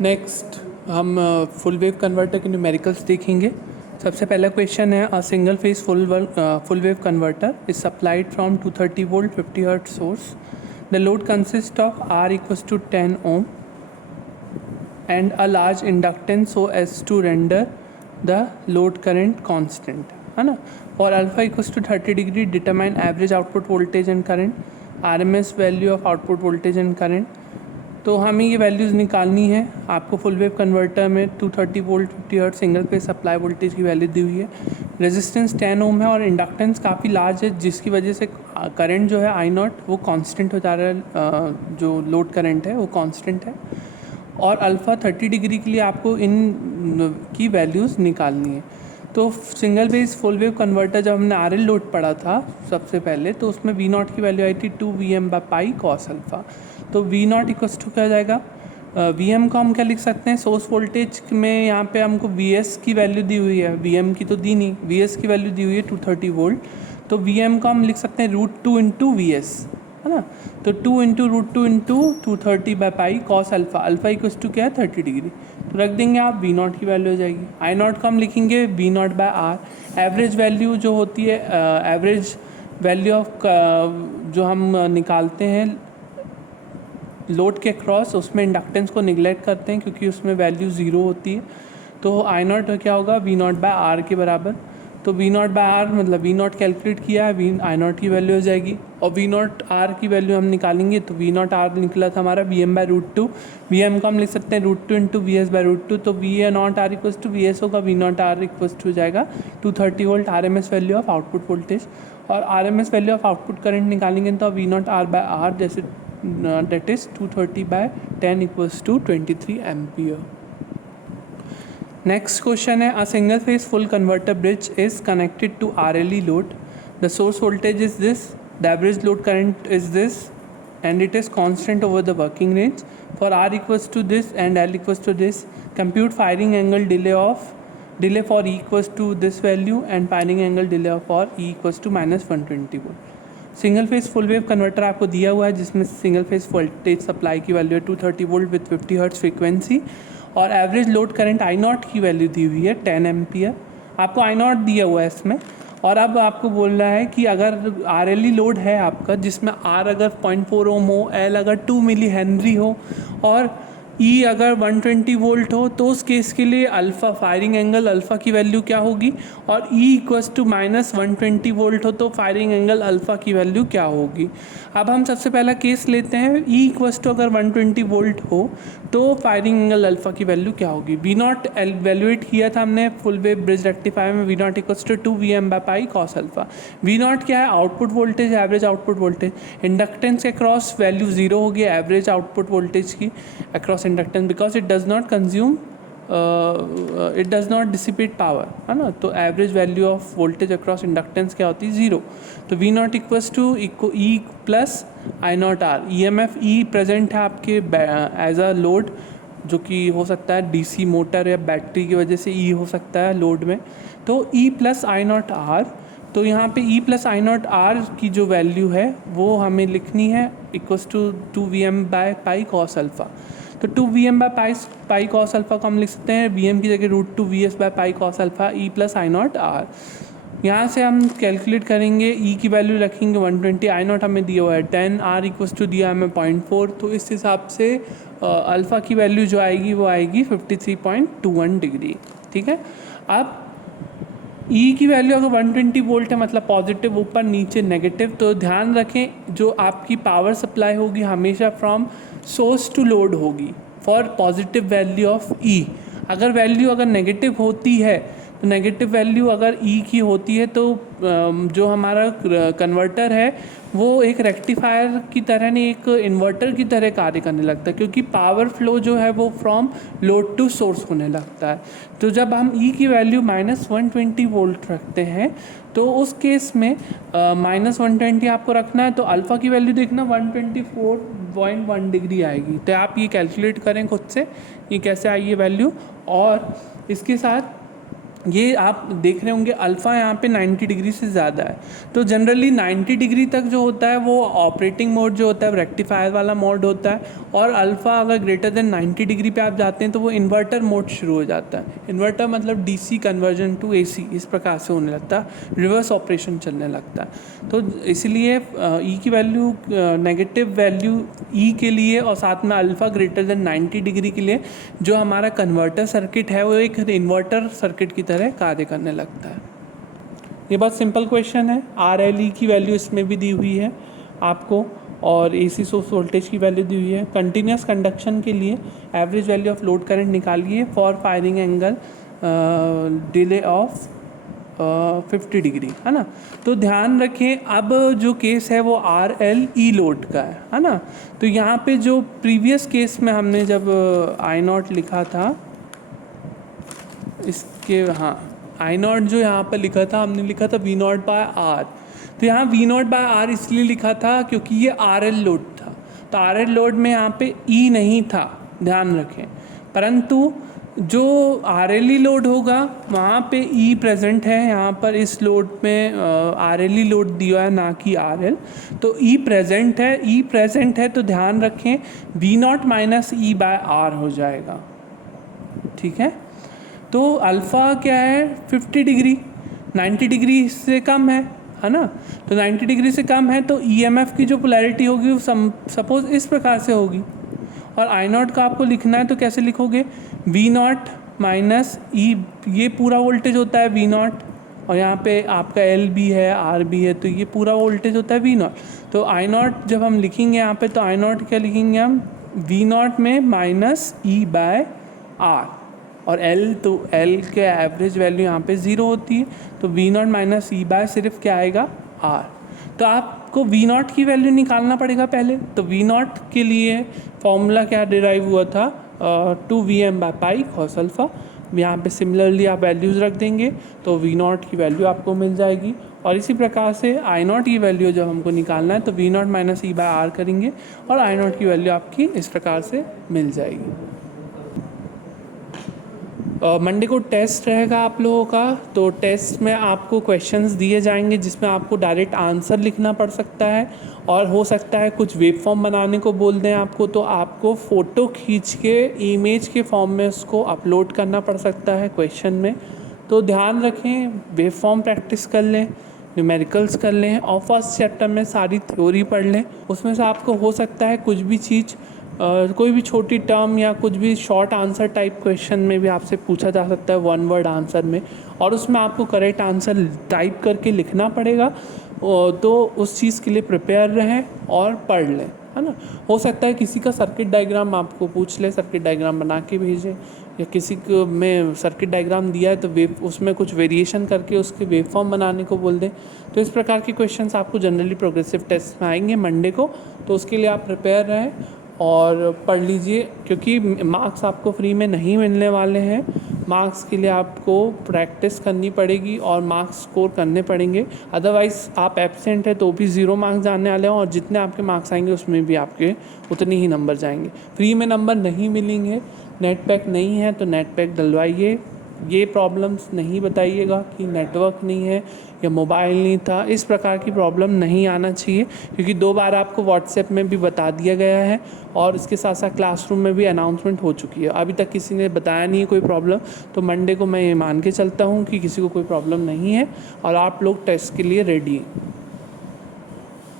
Next हम full wave converter के numericals देखेंगे। सबसे पहला क्वेश्चन है, a single phase full wave converter is supplied from 230 volt 50 hertz source. The load consist of R equals to 10 ohm and a large inductance so as to render the load current constant, है ना। और alpha equals to 30 degree determine average output voltage and current, RMS value of output voltage and current. तो हमें ये values निकालनी है। आपको full wave converter में 230 volt 50 hertz single phase supply voltage की वैल्यू दी हुई है। रेजिस्टेंस 10 ओम है और इंडक्टेंस काफ़ी लार्ज है, जिसकी वजह से करंट जो है I नॉट वो कांस्टेंट हो जा रहा है। जो लोड करंट है वो कांस्टेंट है। और अल्फ़ा 30 डिग्री के लिए आपको इन की वैल्यूज़ निकालनी है। तो single phase full wave converter जब हमने RL लोड पढ़ा था सबसे पहले, तो उसमें V नॉट की वैल्यू आई थी 2Vm/पाई कॉस अल्फ़ा। तो V नॉट इक्वल्स टू क्या हो जाएगा, Vm को हम क्या लिख सकते हैं, सोर्स वोल्टेज में यहाँ पे हमको Vs की वैल्यू दी हुई है, Vm की तो दी नहीं, Vs की वैल्यू दी हुई है 230 वोल्ट। तो Vm को हम लिख सकते हैं √2 इंटू Vs, है ना। तो 2 इंटू √2 इंटू 230/पाई cos alpha, alpha equals to क्या है 30 डिग्री। तो रख देंगे आप, V नॉट की वैल्यू हो जाएगी। I नॉट को हम लिखेंगे V नॉट/R। एवरेज वैल्यू जो होती है, एवरेज वैल्यू ऑफ जो हम निकालते हैं लोड के क्रॉस, उसमें इंडक्टेंस को निगलेक्ट करते हैं क्योंकि उसमें वैल्यू ज़ीरो होती है। तो I नॉट क्या होगा, V नॉट/R के बराबर। तो V नॉट/R मतलब V नॉट कैलकुलेट किया है, I नॉट की वैल्यू हो जाएगी। और V नॉट/R की वैल्यू हम निकालेंगे तो V नॉट/R निकला था हमारा Vm/√2। Vm को हम लिख सकते हैं √2 इंटू Vs/√2। तो V नॉट/R इक्वल्स टू Vs होगा, V नॉट/R इक्वल्स टू हो जाएगा 230 volt RMS value of output voltage. और RMS value of output current निकालेंगे तो V नॉट/R जैसे that is 230/10 equals to 23 ampere. Next question है, a single phase full converter bridge is connected to RLE load. The source voltage is this, the average load current is this, and it is constant over the working range. For R equals to this and L equals to this, compute firing angle delay for E equals to this value and firing angle delay for E equals to -120 volt. Single phase full wave converter आपको दिया हुआ है जिसमें single phase voltage supply की value है 230 volt with 50 hertz frequency, और average load current I not की value दी हुई है 10 एम्पियर। आपको I नॉट दिया हुआ है इसमें। और अब आपको बोल रहा है कि अगर RLE लोड है आपका, जिसमें R अगर 0.4 ओम हो, L अगर 2 मिली हेनरी हो और E अगर 120 वोल्ट हो, तो उस केस के लिए अल्फ़ा फायरिंग एंगल अल्फ़ा की वैल्यू क्या होगी, और E इक्वल्स टू -120 वोल्ट हो तो फायरिंग एंगल अल्फ़ा की वैल्यू क्या होगी। अब हम सबसे पहला केस लेते हैं, E इक्वल्स टू अगर 120 वोल्ट हो तो फायरिंग एंगल अल्फ़ा की वैल्यू क्या होगी। V नॉट एवेल्यूएट किया था हमने फुल वेव ब्रिज रेक्टिफायर में, V नॉट इक्वल्स टू 2Vm/पाई कॉस अल्फ़ा। V नॉट क्या है, output voltage, average output voltage. Inductance के क्रॉस वैल्यू ज़ीरो होगी एवरेज आउटपुट वोल्टेज की across inductance, because it does not consume, it does not dissipate power, है ना। तो average value of voltage across inductance क्या होती है, ज़ीरो। तो V not equals to E plus I not R। EMF E present है आपके as a load, जो कि हो सकता है DC मोटर या बैटरी की वजह से E हो सकता है लोड में। तो E plus I not R, तो यहाँ पे E plus I not R की जो वैल्यू है वो हमें लिखनी है इक्वल्स टू 2Vm/पाई कॉस अल्फ़ा। तो 2Vm/पाई कॉस अल्फ़ा को हम लिख सकते हैं Vm की जगह √2 Vs/पाई cos alpha E plus I not R। यहाँ से हम कैलकुलेट करेंगे, E की वैल्यू रखेंगे 120, I नॉट हमें दिया हुआ है 10, R इक्वल्स टू दिया हमें 0.4। तो इस हिसाब से अल्फ़ा की वैल्यू जो आएगी वो आएगी 53.21 डिग्री, ठीक है। अब E की वैल्यू अगर 120 वोल्ट है, मतलब पॉजिटिव ऊपर नीचे नेगेटिव, तो ध्यान रखें जो आपकी पावर सप्लाई होगी हमेशा फ्रॉम सोर्स टू लोड होगी for positive value of E। अगर वैल्यू अगर नेगेटिव होती है, तो नेगेटिव वैल्यू अगर E की होती है तो जो हमारा कन्वर्टर है वो एक रेक्टिफायर की तरह नहीं, एक इन्वर्टर की तरह कार्य करने लगता है, क्योंकि पावर फ्लो जो है वो फ्रॉम लोड टू सोर्स होने लगता है। तो जब हम E की वैल्यू -120 वोल्ट रखते हैं तो उस केस में -120 आपको रखना है, तो अल्फ़ा की वैल्यू देखना 124.1 डिग्री आएगी। तो आप ये कैलकुलेट करें खुद से ये कैसे आई ये वैल्यू। और इसके साथ ये आप देख रहे होंगे अल्फ़ा यहाँ पे 90 डिग्री से ज़्यादा है, तो जनरली 90 डिग्री तक जो होता है वो ऑपरेटिंग मोड जो होता है रेक्टिफायर वाला मोड होता है, और अल्फ़ा अगर ग्रेटर देन 90 डिग्री पे आप जाते हैं तो वो इन्वर्टर मोड शुरू हो जाता है। इन्वर्टर मतलब डीसी कन्वर्जन टू एसी, इस प्रकार से होने लगता है, रिवर्स ऑपरेशन चलने लगता है। तो इसलिए ई की वैल्यू नेगेटिव वैल्यू ई के लिए और साथ में अल्फ़ा ग्रेटर देन 90 डिग्री के लिए जो हमारा कन्वर्टर सर्किट है वो एक इन्वर्टर सर्किट की तरह कार्य करने लगता है। ये बहुत सिंपल क्वेश्चन है। आर एल ई की वैल्यू इसमें भी दी हुई है आपको, और एसी सोर्स वोल्टेज की वैल्यू दी हुई है। कंटिन्यूस कंडक्शन के लिए average value of load current निकालिए for firing angle delay of 50 degree, है ना। तो ध्यान रखें, अब जो केस है वो आर एल ई लोड का है ना। तो यहाँ पे जो प्रीवियस केस में हमने जब आई नॉट लिखा था, इसके हाँ आई नॉट जो यहाँ पर लिखा था हमने लिखा था वी नॉट बाय आर। तो यहाँ वी नॉट बाय आर इसलिए लिखा था क्योंकि ये आर एल लोड था। तो आर एल लोड में यहाँ पे ई नहीं था, ध्यान रखें, परंतु जो आर एल ई लोड होगा वहाँ पे ई प्रेजेंट है। यहाँ पर इस लोड में आर एल ई लोड दिया है, ना कि आर एल। तो ई प्रेजेंट है, ई प्रेजेंट है तो ध्यान रखें V not minus E by R हो जाएगा, ठीक है। तो अल्फ़ा क्या है 50 डिग्री, 90 डिग्री से कम है ना। तो 90 डिग्री से कम है तो ईएमएफ की जो पोलैरिटी होगी वो सपोज इस प्रकार से होगी। और आई नॉट का आपको लिखना है तो कैसे लिखोगे, वी नॉट माइनस ई, ये पूरा वोल्टेज होता है वी नॉट, और यहाँ पे आपका एल भी है आर भी है, तो ये पूरा वोल्टेज होता है वी नॉट। तो आई नॉट जब हम लिखेंगे यहाँ पे तो आई नॉट क्या लिखेंगे हम, वी नॉट में माइनस ई बाय आर, और एल तो एल के एवरेज वैल्यू यहाँ पे 0 होती है, तो V not minus E by सिर्फ क्या आएगा आर। तो आपको वी नॉट की वैल्यू निकालना पड़ेगा पहले। तो वी नॉट के लिए फॉर्मूला क्या डिराइव हुआ था, 2Vm by pi cos alpha. यहाँ पे सिमिलरली आप वैल्यूज़ रख देंगे तो वी नॉट की वैल्यू आपको मिल जाएगी। और इसी प्रकार से आई नॉट की वैल्यू जब हमको निकालना है तो V not minus E by R करेंगे और आई नॉट की वैल्यू आपकी इस प्रकार से मिल जाएगी। मंडे को टेस्ट रहेगा आप लोगों का, तो टेस्ट में आपको क्वेश्चंस दिए जाएंगे जिसमें आपको डायरेक्ट आंसर लिखना पड़ सकता है, और हो सकता है कुछ वेब फॉर्म बनाने को बोल दें आपको, तो आपको फ़ोटो खींच के इमेज के फॉर्म में उसको अपलोड करना पड़ सकता है क्वेश्चन में। तो ध्यान रखें, वेब फॉर्म प्रैक्टिस कर लें, न्यूमेरिकल्स कर लें, और फर्स्ट चैप्टर में सारी थ्योरी पढ़ लें। उसमें से आपको हो सकता है कुछ भी चीज़ कोई भी छोटी टर्म या कुछ भी शॉर्ट आंसर टाइप क्वेश्चन में भी आपसे पूछा जा सकता है 1 वर्ड आंसर में, और उसमें आपको करेक्ट आंसर टाइप करके लिखना पड़ेगा। तो उस चीज़ के लिए प्रिपेयर रहें और पढ़ लें, है ना। हो सकता है किसी का सर्किट डायग्राम आपको पूछ ले, सर्किट डायग्राम बना के भेजें, या किसी को में सर्किट डायग्राम दिया है तो वेव उसमें कुछ वेरिएशन करके उसके वेव फॉर्म बनाने को बोल दें। तो इस प्रकार के क्वेश्चंस आपको जनरली प्रोग्रेसिव टेस्ट में आएंगे मंडे को, तो उसके लिए आप प्रिपेयर रहें और पढ़ लीजिए, क्योंकि मार्क्स आपको फ्री में नहीं मिलने वाले हैं। मार्क्स के लिए आपको प्रैक्टिस करनी पड़ेगी और मार्क्स स्कोर करने पड़ेंगे, अदरवाइज़ आप एब्सेंट है तो भी 0 मार्क्स जाने वाले हैं, और जितने आपके मार्क्स आएंगे उसमें भी आपके उतने ही नंबर जाएंगे। फ्री में नंबर नहीं मिलेंगे, नेट पैक नहीं है तो नेट पैक डलवाइए। ये प्रॉब्लम्स नहीं बताइएगा कि नेटवर्क नहीं है या मोबाइल नहीं था, इस प्रकार की प्रॉब्लम नहीं आना चाहिए, क्योंकि 2 बार आपको व्हाट्सएप में भी बता दिया गया है और इसके साथ साथ क्लासरूम में भी अनाउंसमेंट हो चुकी है। अभी तक किसी ने बताया नहीं है कोई प्रॉब्लम, तो मंडे को मैं ये मान के चलता हूँ कि किसी को कोई प्रॉब्लम नहीं है और आप लोग टेस्ट के लिए रेडी हैं।